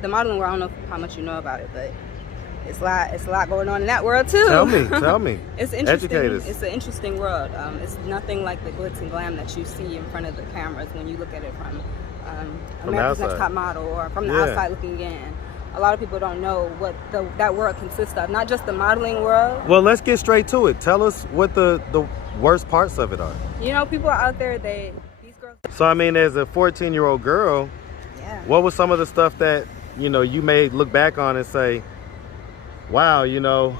The modeling world, I don't know how much you know about it, but it's a lot going on in that world too. Tell me. It's interesting. Educate us. It's an interesting world. It's nothing like the glitz and glam that you see in front of the cameras when you look at it from America's Next Top Model or from the outside looking in. A lot of people don't know what that world consists of, not just the modeling world. Well, let's get straight to it. Tell us what the worst parts of it are. You know, people out there, these girls. So, I mean, as a 14-year-old girl, what was some of the stuff that, you know, you may look back on and say, wow, you know,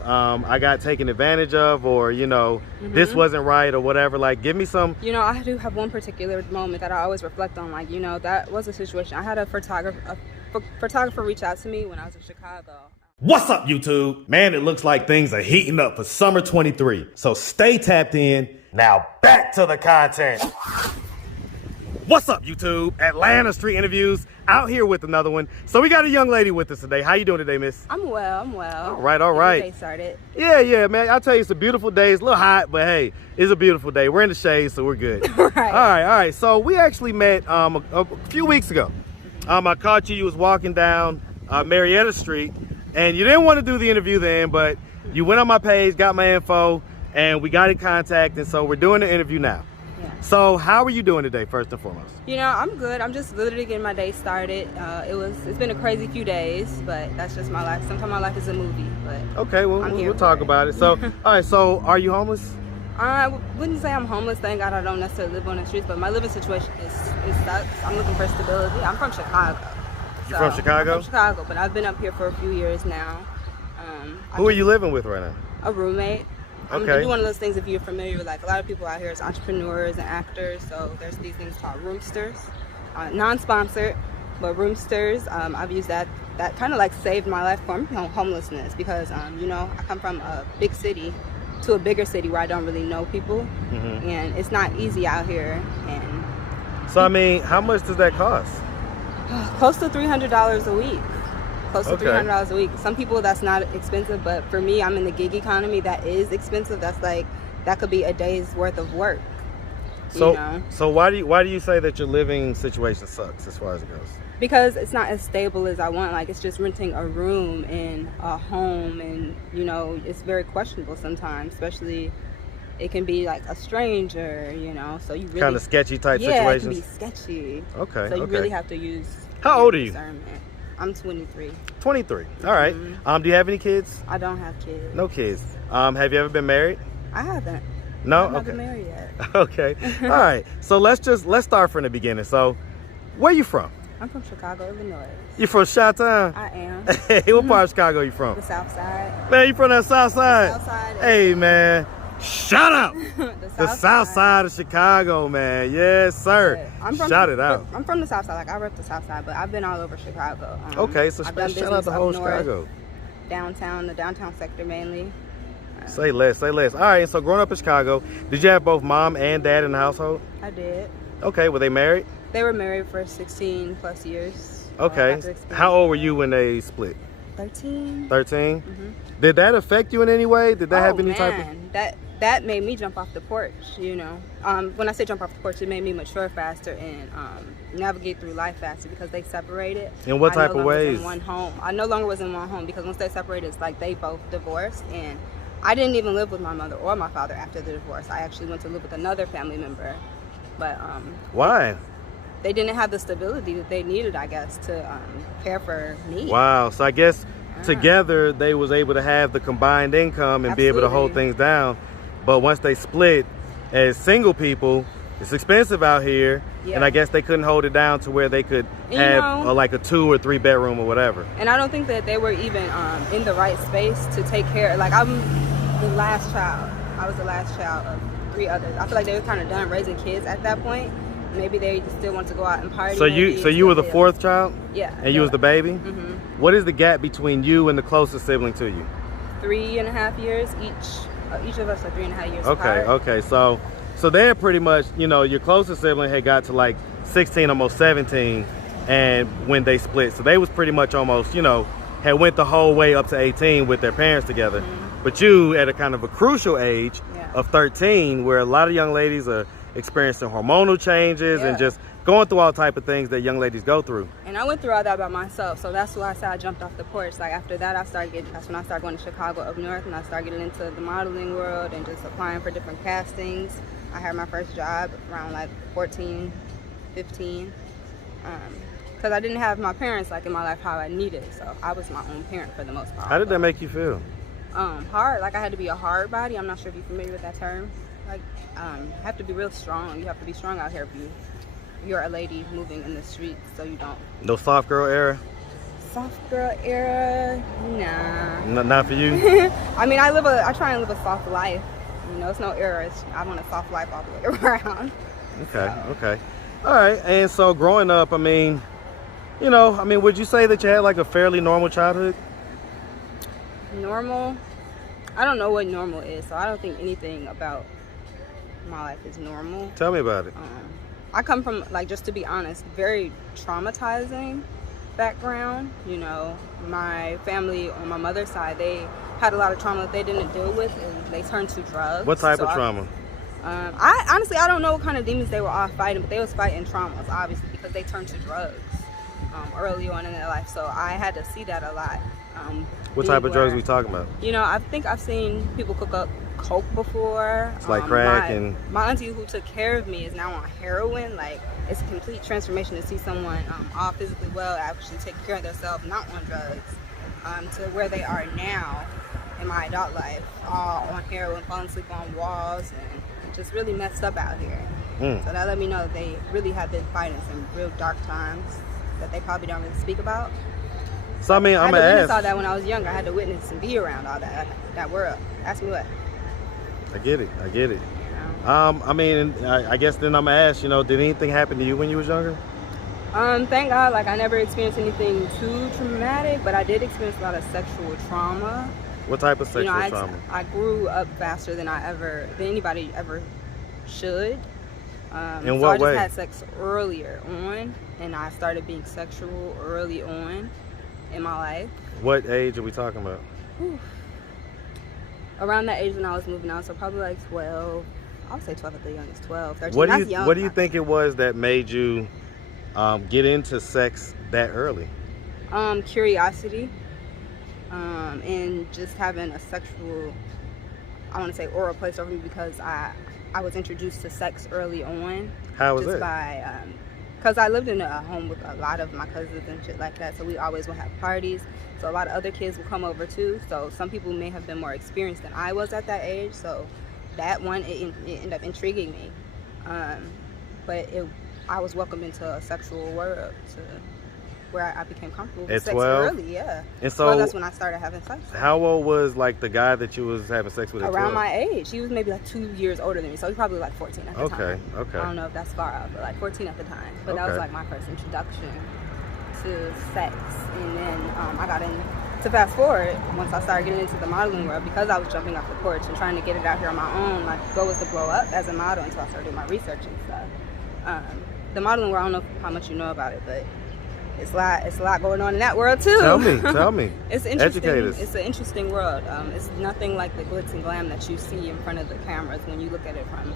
I got taken advantage of, or, you know, this wasn't right or whatever. Like, give me some. You know, I do have one particular moment that I always reflect on. Like, you know, that was a situation. I had a photographer reach out to me when I was in Chicago. What's up, YouTube? Man, it looks like things are heating up for summer 23. So stay tapped in. Now back to the content. What's up, YouTube? Atlanta Street Interviews out here with another one. So we got a young lady with us today. How you doing today, miss? I'm well. All right. Day started. Yeah, man. I'll tell you, it's a beautiful day. It's a little hot, but hey, it's a beautiful day. We're in the shade, so we're good. All right. So we actually met a few weeks ago. I caught you. You was walking down Marietta Street, and you didn't want to do the interview then, but you went on my page, got my info, and we got in contact, and so we're doing the interview now. Yeah. So how are you doing today, first and foremost? You know, I'm good. I'm just literally getting my day started. It's been a crazy few days, but that's just my life. Sometimes my life is a movie, but okay, well, we'll talk about it. So, all right, so are you homeless? I wouldn't say I'm homeless. Thank God I don't necessarily live on the streets, but my living situation it sucks. I'm looking for stability. I'm from Chicago. You're from Chicago? I'm from Chicago, but I've been up here for a few years now. Who are you living with right now? A roommate. I'm Okay. gonna do one of those things if you're familiar with, like, a lot of people out here is entrepreneurs and actors, so there's these things called roomsters. Non-sponsored, but roomsters. I've used that kind of like saved my life from homelessness because, you know, I come from a big city to a bigger city where I don't really know people, and it's not easy out here. And so, I mean, how much does that cost? Close to $300 a week. $300 a week. Some people that's not expensive, but for me, I'm in the gig economy. That is expensive. That's like, that could be a day's worth of work. So, you know? So why do you say that your living situation sucks as far as it goes? Because it's not as stable as I want. Like, it's just renting a room in a home, and, you know, it's very questionable sometimes, especially it can be like a stranger, you know, so you really kind of sketchy type situations. Yeah, it can be sketchy. Okay. So you really have to use. How old are you? I'm 23. 23. All right. Do you have any kids? I don't have kids. No kids. Have you ever been married? I haven't. No. I'm not married yet. Okay. All right. So let's start from the beginning. So, where you from? I'm from Chicago, Illinois. You from Chi-Town? I am. Hey, what part of Chicago you from? The South Side. Man, you from that South Side? The South Side. Hey, man. Shut up. the South Side of Chicago, man. Yes, sir. Yeah. Shout it out. I'm from the South Side. Like, I rep the South Side, but I've been all over Chicago. Okay, so shout out the whole Chicago. Downtown, the downtown sector mainly. Say less. All right, so growing up in Chicago, did you have both mom and dad in the household? I did. Okay, were they married? They were married for 16 plus years. Okay. How old were you when they split? 13. 13? Did that affect you in any way? Did that have any type of... That made me jump off the porch, you know. When I say jump off the porch, it made me mature faster and navigate through life faster because they separated. In what type of ways? In one home. I no longer was in one home because once they separated, it's like they both divorced, and I didn't even live with my mother or my father after the divorce. I actually went to live with another family member, but why? They didn't have the stability that they needed, I guess, to care for me. Wow. So I guess together they was able to have the combined income and be able to hold things down. But once they split, as single people, it's expensive out here, and I guess they couldn't hold it down to where they could have like a 2 or 3 bedroom or whatever. And I don't think that they were even in the right space to take care. Like, I'm the last child. I was the last child of 3 others. I feel like they were kind of done raising kids at that point. Maybe they still want to go out and party. So you were the 4th child? Yeah. And you was the baby? What is the gap between you and the closest sibling to you? 3.5 years each. Each of us are 3.5 years apart. Okay. So they're pretty much, you know, your closest sibling had got to like 16, almost 17, and when they split, so they was pretty much almost, you know, had went the whole way up to 18 with their parents together. But you at a kind of a crucial age of 13, where a lot of young ladies are experiencing hormonal changes and just going through all type of things that young ladies go through. And I went through all that by myself, so that's why I said I jumped off the porch. Like after that, that's when I started going to Chicago up north, and I started getting into the modeling world and just applying for different castings. I had my first job around like 14, 15, because I didn't have my parents like in my life how I needed, so I was my own parent for the most part. How did that make you feel? Hard, like I had to be a hard body. I'm not sure if you're familiar with that term. Like, have to be real strong. You have to be strong out here if you're a lady moving in the streets, so you don't. No soft girl era? Soft girl era, nah. Not for you? I mean, I try and live a soft life. You know, it's no era. I want a soft life all the way around. Okay, okay. All right, and so growing up, I mean, you know, I mean, would you say that you had like a fairly normal childhood? Normal? I don't know what normal is, so I don't think anything about my life is normal. Tell me about it. I come from, like, just to be honest, very traumatizing background. You know, my family on my mother's side, they had a lot of trauma that they didn't deal with, and they turned to drugs. What type of trauma? I honestly, I don't know what kind of demons they were all fighting, but they was fighting traumas, obviously, because they turned to drugs early on in their life. So I had to see that a lot. What type of drugs are we talking about? You know, I think I've seen people cook up coke before. It's like crack and... My auntie who took care of me is now on heroin. Like, it's a complete transformation to see someone all physically well, actually take care of themselves, not on drugs, to where they are now in my adult life, all on heroin, falling asleep on walls, and just really messed up out here. So that let me know that they really have been fighting some real dark times that they probably don't really speak about. So I mean, I I'm had gonna to witness ask. all that when I was younger. I had to witness and be around all that world. Ask me what. I get it. I get it. You I mean, I guess then I'm gonna ask. You know, did anything happen to you when you was younger? Thank God, like I never experienced anything too traumatic, but I did experience a lot of sexual trauma. What type of sexual I trauma? I grew up faster than anybody ever should. In what way? I just had sex earlier on, and I started being sexual early on in my life. What age are we talking about? Whew. Around that age when I was moving out, so probably like 12. I would say 12 at the youngest, 12, 13. What do you think it was that made you get into sex that early? Curiosity, and just having a sexual, I want to say oral place over me, because I was introduced to sex early on. How was just it? By, because I lived in a home with a lot of my cousins and shit like that, so we always would have parties. So a lot of other kids would come over too. So some people may have been more experienced than I was at that age. So that one, it ended up intriguing me. But I was welcomed into a sexual world where I became comfortable with At sex 12? early, yeah. And so well, that's when I started having sex. How old was like the guy that you was having sex with at Around 12? my age. He was maybe like 2 years older than me, so he probably like 14 at the time. Okay. I don't know if that's far out, but like 14 at the time. But that was like my first introduction to sex. And then I got in, to fast forward, once I started getting into the modeling world, because I was jumping off the porch and trying to get it out here on my own, my goal was to blow up as a model until I started doing my research and stuff. The modeling world, I don't know how much you know about it, but it's a lot going on in that world too. Tell me. It's interesting. Educate us. It's an interesting world. It's nothing like the glitz and glam that you see in front of the cameras when you look at it from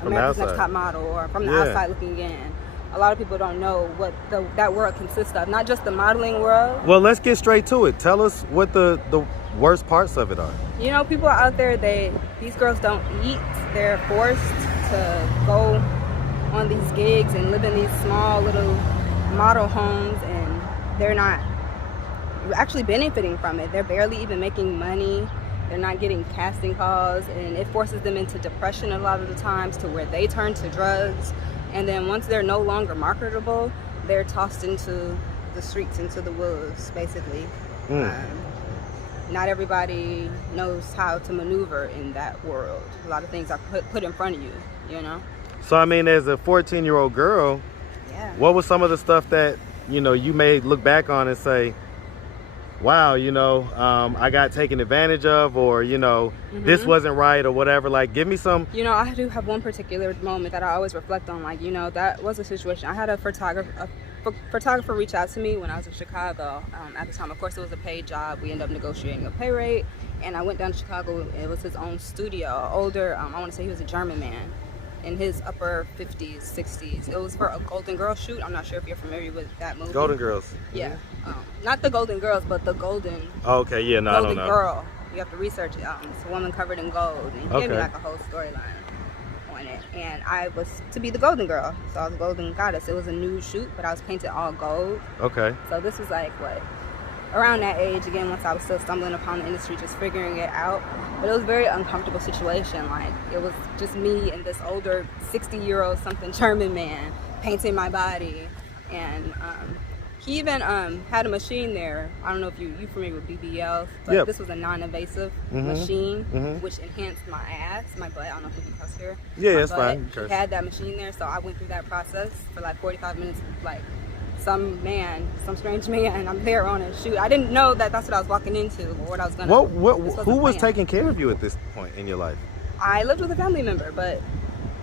America's Next Top Model or from the outside looking in. A lot of people don't know what that world consists of, not just the modeling world. Well, let's get straight to it. Tell us what the worst parts of it are. You know, people out there, these girls don't eat. They're forced to go on these gigs and live in these small little model homes, and they're not actually benefiting from it. They're barely even making money. They're not getting casting calls, and it forces them into depression a lot of the times, to where they turn to drugs. And then once they're no longer marketable, they're tossed into the streets, into the wolves, basically. Not everybody knows how to maneuver in that world. A lot of things are put in front of you, you know? So, I mean, as a 14-year-old girl, what was some of the stuff that, you know, you may look back on and say, wow, you know, I got taken advantage of, or, you know, this wasn't right, or whatever? Like, give me some. You know, I do have one particular moment that I always reflect on. Like, you know, that was a situation. I had a photographer reach out to me when I was in Chicago. At the time, of course, it was a paid job. We ended up negotiating a pay rate, and I went down to Chicago. It was his own studio, older, I want to say he was a German man. in his upper 50s, 60s. It was for a Golden Girls shoot. I'm not sure if you're familiar with that movie. Golden Girls. Yeah. Not the Golden Girls, but the Golden. Oh, okay, yeah, no, I don't know. Girl. You have to research it. It's a woman covered in gold. And he gave me like a whole storyline on it. And I was to be the Golden Girl. So I was a Golden Goddess. It was a nude shoot, but I was painted all gold. Okay. So this was like, what? Around that age, again, once I was still stumbling upon the industry, just figuring it out. But it was a very uncomfortable situation. Like, it was just me and this older 60-year-old something German man painting my body. And he even had a machine there. I don't know if you familiar with BBLs, but yep. This was a non-invasive machine, which enhanced my ass, my butt. I don't know if we can cuss here. Yeah, it's fine. He had that machine there, so I went through that process for like 45 minutes, like, some strange man, and I'm there on a shoot. I didn't know that that's what I was walking into, or what I was gonna. Who was taking care of you at this point in your life? I lived with a family member, but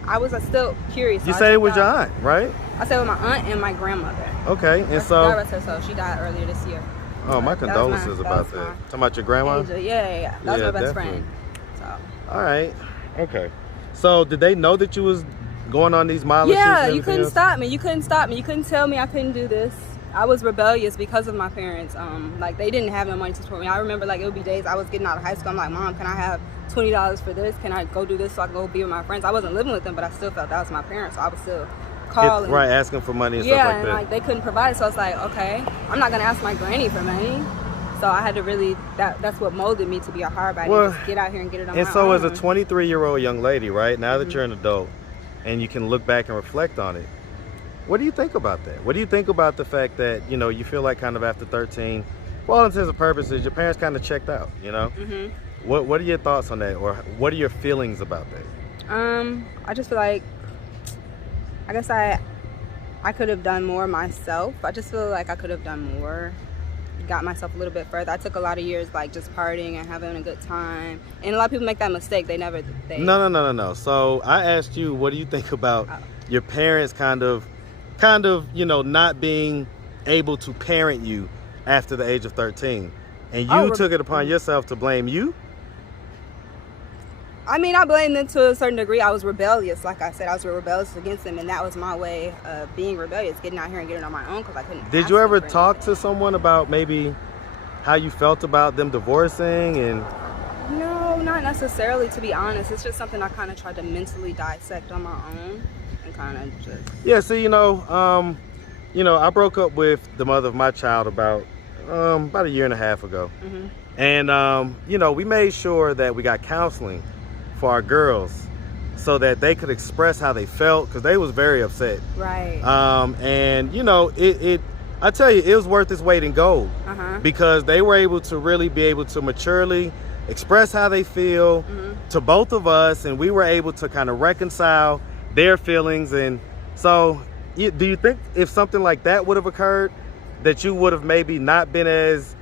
I was still curious. You say it was your aunt, right? I stayed with my aunt and my grandmother. Okay, and God rest her soul. She died earlier this year. Oh, my condolences about that. Talking about your grandma? Angel. Yeah. That was my best friend. So. All right. Okay. So did they know that you was going on these mileage? Yeah, you couldn't stop me. You couldn't stop me. You couldn't tell me I couldn't do this. I was rebellious because of my parents. Like, they didn't have no money to support me. I remember, like, it would be days I was getting out of high school. I'm like, Mom, can I have $20 for this? Can I go do this so I can go be with my friends? I wasn't living with them, but I still felt that was my parents, so I was still calling. Right, asking for money and stuff like that. Yeah, and like, they couldn't provide it, so I was like, okay, I'm not gonna ask my granny for money. So I had to really, that's what molded me to be a hard body. Just get out here and get it on my own. And so as a 23-year-old young lady, right, now that you're an adult and you can look back and reflect on it, what do you think about that? What do you think about the fact that, you know, you feel like kind of after 13, for all intents and purposes, your parents kind of checked out, you know? What are your thoughts on that, or what are your feelings about that? I just feel like, I guess I could have done more myself. I just feel like I could have done more, got myself a little bit further. I took a lot of years like just partying and having a good time, and a lot of people make that mistake. No. So I asked you, what do you think about your parents kind of, you know, not being able to parent you after the age of 13, and you took it upon yourself to blame you? I mean, I blame them to a certain degree. I was rebellious. Like I said, I was rebellious against them, and that was my way of being rebellious, getting out here and getting on my own because I couldn't. Did you ever talk to someone about maybe how you felt about them divorcing? And no, not necessarily, to be honest. It's just something I kind of tried to mentally dissect on my own and kind of just. Yeah, see, you know, I broke up with the mother of my child about a year and a half ago, and you know, we made sure that we got counseling for our girls so that they could express how they felt, because they was very upset. Right. And you know, I tell you, it was worth its weight in gold, because they were able to really be able to maturely express how they feel to both of us, and we were able to kind of reconcile their feelings. And so do you think if something like that would have occurred, that you would have maybe not been as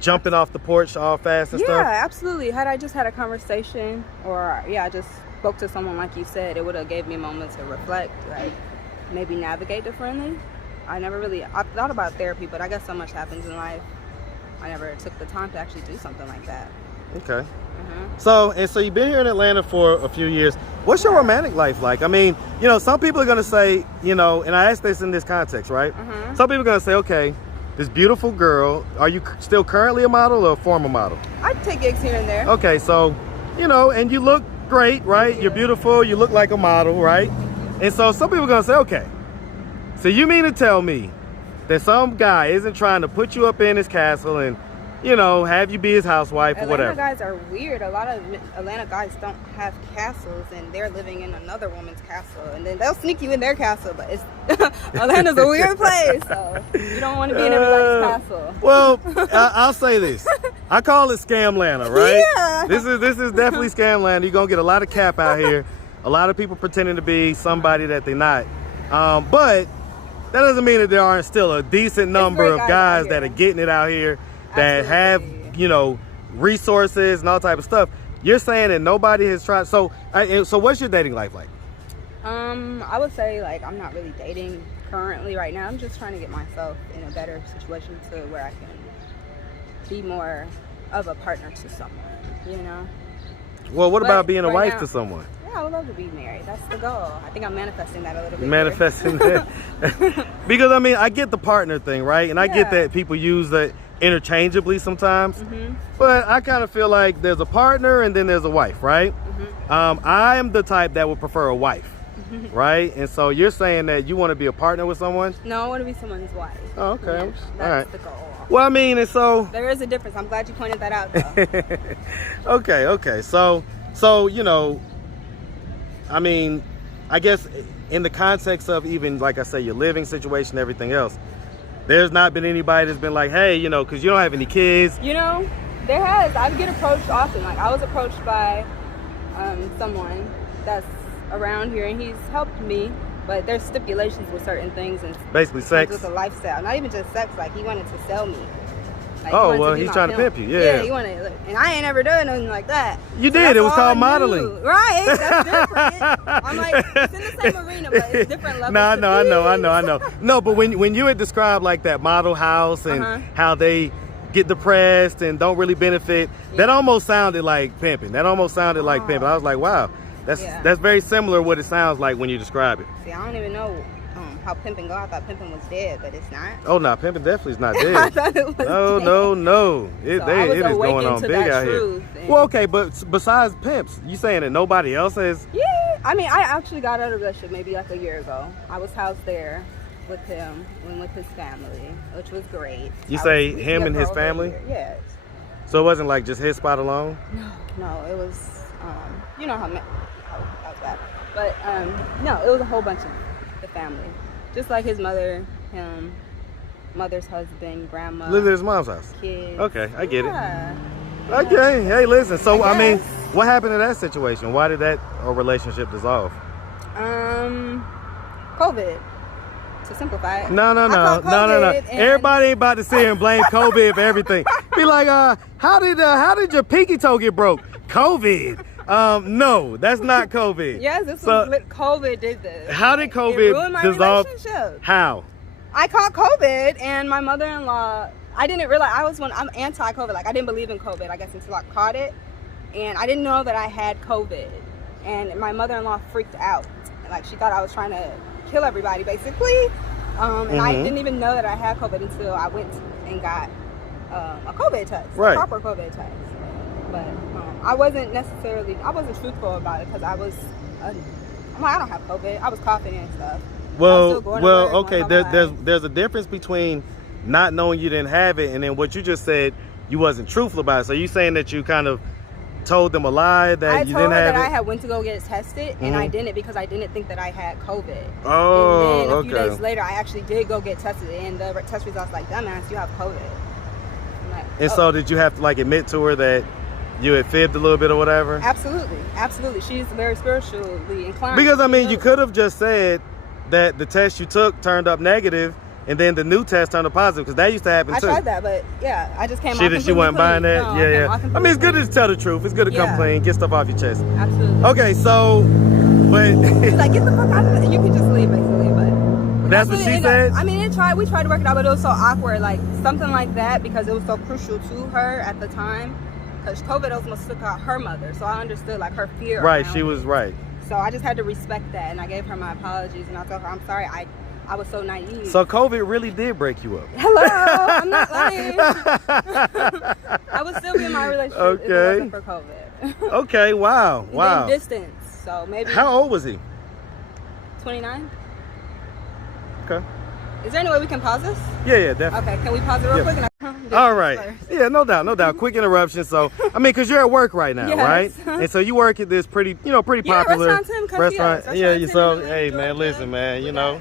jumping off the porch all fast and stuff? Yeah, absolutely. Had I just had a conversation, or I just spoke to someone like you said, it would have gave me a moment to reflect, like maybe navigate differently. I thought about therapy, but I guess so much happens in life. I never took the time to actually do something like that. Okay. So you've been here in Atlanta for a few years. What's your romantic life like? I mean, you know, some people are going to say, you know, and I ask this in this context, right? Some people are going to say, okay, this beautiful girl, are you still currently a model or a former model? I take gigs here and there. Okay, so, you know, and you look great, right? You're beautiful, you look like a model, right? And so some people are going to say, okay, so you mean to tell me that some guy isn't trying to put you up in his castle and, you know, have you be his housewife or whatever? Atlanta guys are weird. A lot of Atlanta guys don't have castles, and they're living in another woman's castle, and then they'll sneak you in their castle. But Atlanta's a weird place, so you don't want to be in everybody's castle. Well, I'll say this: I call it Scamlanta, right? Yeah. This is definitely Scamlanta. You're gonna get a lot of cap out here, a lot of people pretending to be somebody that they're not. But that doesn't mean that there aren't still a decent number of guys that are getting it out here, that have, you know, resources and all type of stuff. You're saying that nobody has tried. So what's your dating life like? I would say, like, I'm not really dating currently right now. I'm just trying to get myself in a better situation to where I can be more of a partner to someone, you know? Well, what about being a wife to someone? Yeah, I would love to be married. That's the goal. I think I'm manifesting that a little bit. Manifesting that. Because, I mean, I get the partner thing, right? And I get Yeah. that people use that interchangeably sometimes. Mm-hmm. But I kind of feel like there's a partner and then there's a wife, right? Mm-hmm. I am the type that would prefer a wife, right? And so you're saying that you want to be a partner with someone? No, I want to be someone's wife. Oh, okay. Yeah, All that's right. the goal. Well, I mean, and so... There is a difference. I'm glad you pointed that out, though. Okay. So, you know, I mean, I guess in the context of even, like I say, your living situation, everything else, there's not been anybody that's been like, hey, you know, because you don't have any kids. You know, there has. I get approached often. Like, I was approached by someone that's around here, and he's helped me, but there's stipulations with certain things, and Basically sex. with a lifestyle. Not even just sex. Like, he wanted to sell me. Like, Oh, he wanted well, to be he's my trying to pimp you, yeah. he wanted, and I ain't ever done nothing like that. You So did. that's It was all called I knew. modeling. Right. That's different. I'm like, it's in the same arena, but it's different levels. No, I to know. No, but when you had described like that model house and how they get depressed and don't really benefit, that almost sounded like pimping. I was like, wow, that's very similar what it sounds like when you describe it. See, I don't even know how pimping go. I thought pimping was dead, but it's not. Oh, no, pimping definitely is not I dead. thought it was dead. No. It I was is going awakened on to big that out truth, here. and- Well, okay, but besides pimps, you saying that nobody else has? Yeah, I mean, I actually got out of a relationship maybe like a year ago. I was housed there with him and with his family, which was great. You say him and his family? Yes. So it wasn't like just his spot alone? No, it was, you know how's that. But, no, it was a whole bunch of the family. Just like his mother, him, mother's husband, grandma. Lived at his mom's house? Kids. Okay, I get it. Yeah. Okay, hey, listen. So, I mean, guess. what happened in that situation? Why did that relationship dissolve? COVID. To simplify it. No. I caught COVID and- Everybody ain't about to sit here and blame COVID for everything. Be like, how did your pinky toe get broke? COVID. No, that's not COVID. Yes, COVID did this. How did It COVID ruined my dissolve? relationship. How? I caught COVID, and my mother-in-law, I didn't realize, I'm anti-COVID. Like, I didn't believe in COVID, I guess, until I caught it. And I didn't know that I had COVID. And my mother-in-law freaked out. Like, she thought I was trying to kill everybody, basically. And I didn't even know that I had COVID until I went and got a COVID test, a proper COVID test. But I wasn't truthful about it because I'm like, I don't have COVID. I was coughing and stuff. Well, okay. There's a difference between not knowing you didn't have it and then what you just said you wasn't truthful about it. So you saying that you kind of told them a lie that you didn't have it? I told her that I had went to go get it tested, and I didn't because I didn't think that I had COVID. Oh, and then a few days later, I actually did go get tested, and the test results like, dumbass, you have COVID. I'm like, and so did you have to like admit to her that you had fibbed a little bit or whatever? Absolutely. She's very spiritually inclined. Because I mean, you could have just said that the test you took turned up negative, and then the new test turned up positive, because that used to happen too. I tried that, but yeah, I just came off She wasn't buying that? No, Yeah. I mean, it's good to tell the truth. It's good to come clean, get stuff off your chest. Absolutely. Okay, so, but... She's like, get the fuck out of it. You can just leave, basically, but... That's what she said? I mean, we tried to work it out, but it was so awkward, like, something like that, because it was so crucial to her at the time, because COVID almost took out her mother, so I understood, like, her fear. Right, she was right. So I just had to respect that, and I gave her my apologies, and I told her, I'm sorry, I was so naive. So COVID really did break you up. Hello, I'm not lying. I would still be in my relationship if it wasn't for COVID. Okay, wow. Then distance, so maybe. How old was he? 29. Okay. Is there any way we can pause this? Yeah, definitely. Okay, can we pause it real quick? All right. Yeah, no doubt. Quick interruption. So, I mean, because you're at work right now, right? And so you work at this pretty popular restaurant. Yeah, so, hey, man, listen, man, you know.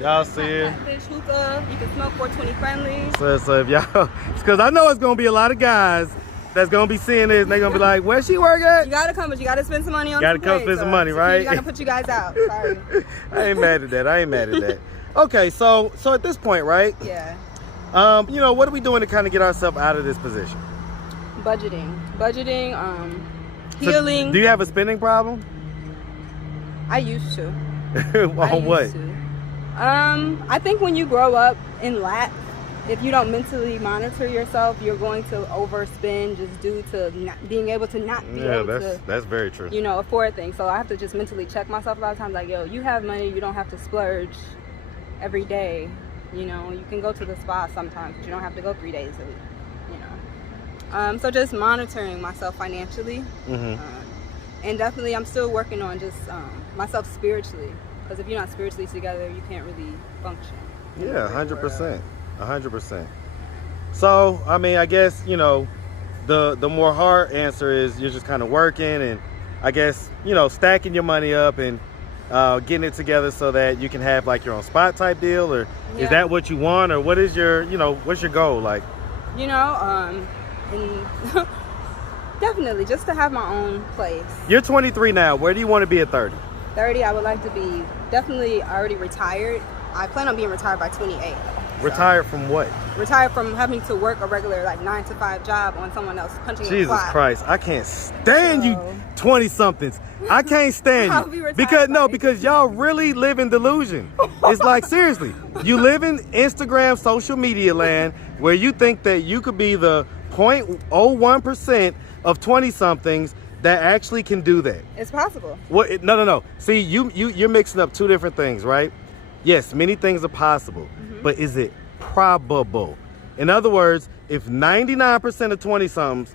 Y'all see it. Fish hookah. You can smoke 420 friendly. So if y'all, because I know it's going to be a lot of guys that's going to be seeing this, and they're going to be like, where's she work at? You got to come, but you got to spend some money on You got to come spend some money, right? You got to put you guys out. Sorry. I ain't mad at that. Okay, so at this point, right? Yeah. You know, what are we doing to kind of get ourselves out of this position? Budgeting, healing. So do you have a spending problem? I used to. On what? I think when you grow up in lack if you don't mentally monitor yourself, you're going to overspend just due to not being able to not be able to. That's very true. You know, afford things. So I have to just mentally check myself a lot of times. Like, yo, you have money. You don't have to splurge every day. You know, you can go to the spa sometimes, but you don't have to go 3 days a week. You know, so just monitoring myself financially, and definitely I'm still working on just myself spiritually. Because if you're not spiritually together, you can't really function. Yeah, 100%. 100%. So, I mean, I guess, you know, the more hard answer is you're just kind of working and I guess, you know, stacking your money up and getting it together so that you can have like your own spot type deal, or is that what you want, or what is your, you know, what's your goal like? You know, and definitely just to have my own place. You're 23 now. Where do you want to be at 30? 30, I would like to be definitely already retired. I plan on being retired by 28. Retired from what? Retired from having to work a regular like 9-to-5 job on someone else punching a Jesus clock. Christ, I can't stand you 20-somethings. I can't stand I'll be you. retired Because y'all really live in delusion. It's like, seriously, you live in Instagram social media land where you think that you could be the 0.01% of 20-somethings that actually can do that. It's possible. What? No. See, you're mixing up two different things, right? Yes, many things are possible, but is it probable? In other words, if 99% of 20-somethings,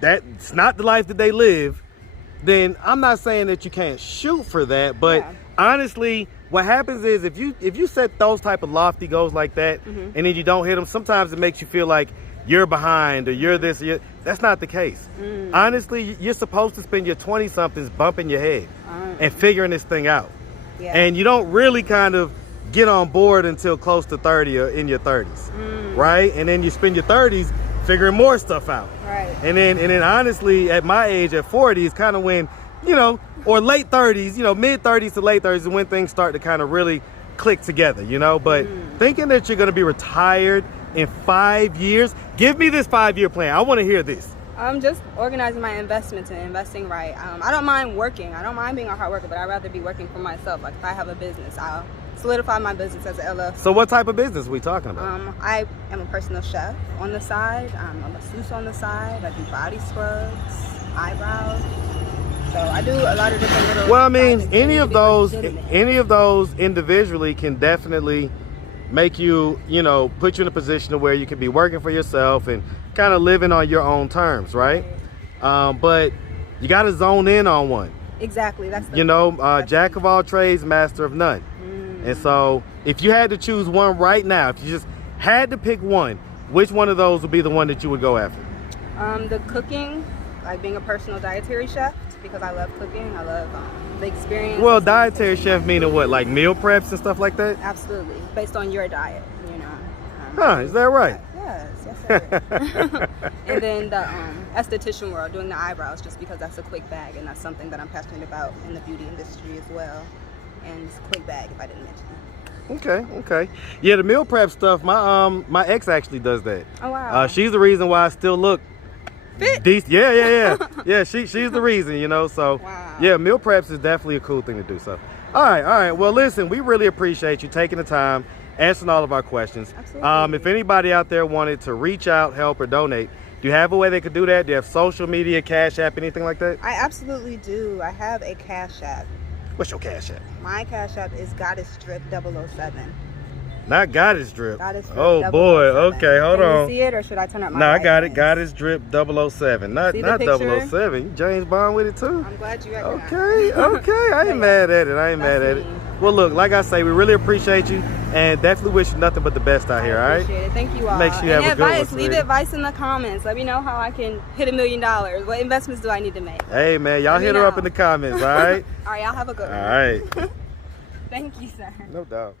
that's not the life that they live, then I'm not saying that you can't shoot for that, but honestly, what happens is if you set those type of lofty goals like that, and then you don't hit them, sometimes it makes you feel like you're behind or you're this, that's not the case. Honestly, you're supposed to spend your 20-somethings bumping your head and figuring this thing out. Yeah. And you don't really kind of get on board until close to 30 or in your 30s, right? And then you spend your 30s figuring more stuff out. Right. And then honestly, at my age, at 40, is kind of when, you know, or late 30s, you know, mid 30s to late 30s is when things start to kind of really click together, you know? But thinking that you're going to be retired in 5 years, give me this 5-year plan. I want to hear this. I'm just organizing my investments and investing right. I don't mind working. I don't mind being a hard worker, but I'd rather be working for myself. Like if I have a business, I'll solidify my business as an LLC. So what type of business are we talking about? I am a personal chef on the side. I'm a masseuse on the side. I do body scrubs, eyebrows. So I do a lot of different little. Well, I mean, any of those individually can definitely make you, you know, put you in a position to where you can be working for yourself and kind of living on your own terms, right? But you got to zone in on one. Exactly. That's the, you know, jack of all trades, master of none. And so if you had to choose one right now, if you just had to pick one, which one of those would be the one that you would go after? The cooking, like being a personal dietary chef, because I love cooking. I love the experience. Well, dietary chef meaning what, like meal preps and stuff like that? Absolutely, based on your diet, you know. Is that right? Yes, sir. And then the esthetician world, doing the eyebrows, just because that's a quick bag, and that's something that I'm passionate about in the beauty industry as well. And it's a quick bag, if I didn't mention that. Okay. Yeah, the meal prep stuff, my ex actually does that. Oh, wow. She's the reason why I still look fit. Decent. Yeah, she's the reason, you know. So yeah, meal preps is definitely a cool thing to do. So all right. Well, listen, we really appreciate you taking the time, answering all of our questions. Absolutely. If anybody out there wanted to reach out, help, or donate, do you have a way they could do that? Do you have social media, Cash App, anything like that? I absolutely do. I have a Cash App. What's your Cash App? My Cash App is Goddess Drip 007. Not Goddess Drip. Goddess Drip. Oh 007. boy. Okay, hold on. Can you see it, or should I turn up my? No, I got it. Goddess Drip 007. Not 007. You James Bond with it too. I'm glad you recognized. Okay. I ain't mad at it. Well, look, like I say, we really appreciate you, and definitely wish you nothing but the best out here. All right. Appreciate it. Thank you all. Make sure you have a good one. Leave advice in the comments. Let me know how I can hit $1 million. What investments do I need to make? Hey man, y'all hit her up in the comments. All right. All right. Y'all have a good one. All right. Thank you, sir. No doubt.